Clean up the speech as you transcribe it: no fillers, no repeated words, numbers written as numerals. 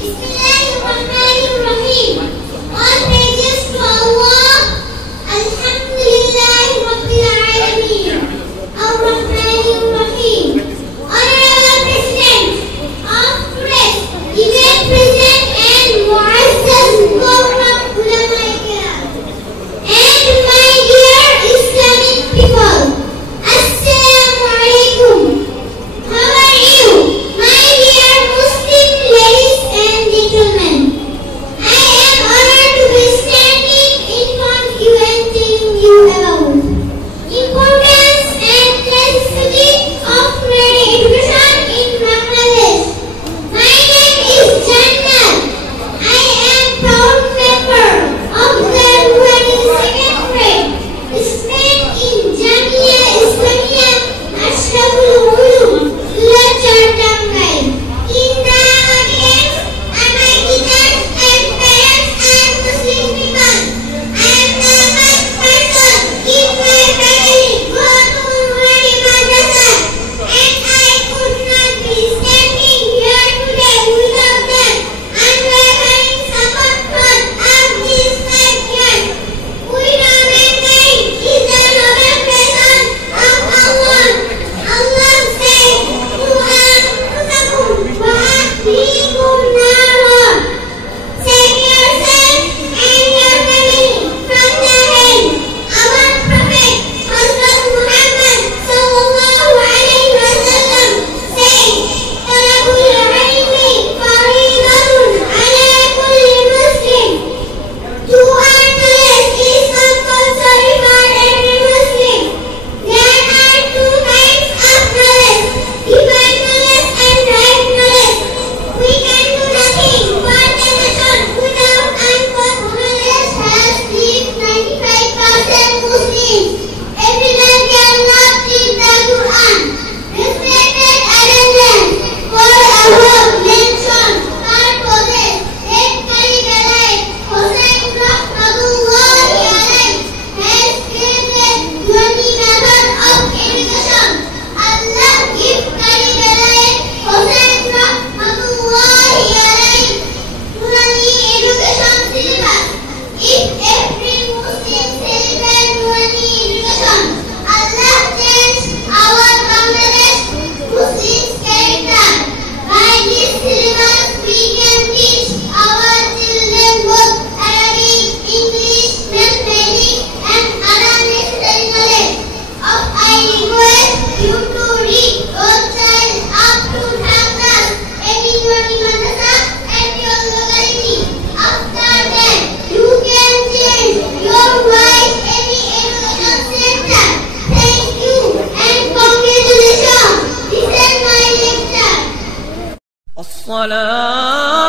Bismillahirrahmanirrahim. All praises to Allah. Alhamdulillah Rabbil Alameen. Ar-Rahmanir-Rahim. Honorable President of today's event, President and Muazzaz Muhammad Ulama Kiram, and my dear Islamic people, Assalamu alaikum. How are you, my dear Muslim ladies and gentlemen? I am honored to be standing in front of you and telling you about importance and necessity of Nurani education in Bangladesh. My name is Jannat. I am proud member of the Nurani second grade, student in Jamia Islamia Ashraful Ulum, Chandangai. In the audience are my teachers and parents and Muslim people. I am the first person in my family go to Nurani Madrasa, and I could not be standing here today without them unwavering support of these 5 years. We know mankind is the noble creation of Allah. Allah said, save yourself and your family from the hell. Our Prophet Hazrat Muhammad sallallahu alaihi wasallam said, Talabul ilmi faridatun ala kulli Muslim. To earn knowledge is compulsory for every Muslim. There are 2 kinds of knowledge, divine knowledge and right knowledge. We can do nothing for the nation without unquote knowledge has lived 95% Muslims. Every man can not read the Quran. Respected attendance for above mentioned purposes, Sheikh Khalid Hossain Rahmatullahi alayhi has created unique method of education. Allah give Khalid Hossain Rahmatullahi alayhi Nurani education syllabus. If every Muslim celebrate Nurani education, Allah change our Bangladesh Muslims character. By this syllabus, we can teach our children both Arabic, English, mathematics, and other necessary knowledge. Of I request you to read your child up to 3rd class any Nurani Madrasa at your locality. After that, you can change your wife any education center. Thank you and congratulations. This is my lecture. الصلاة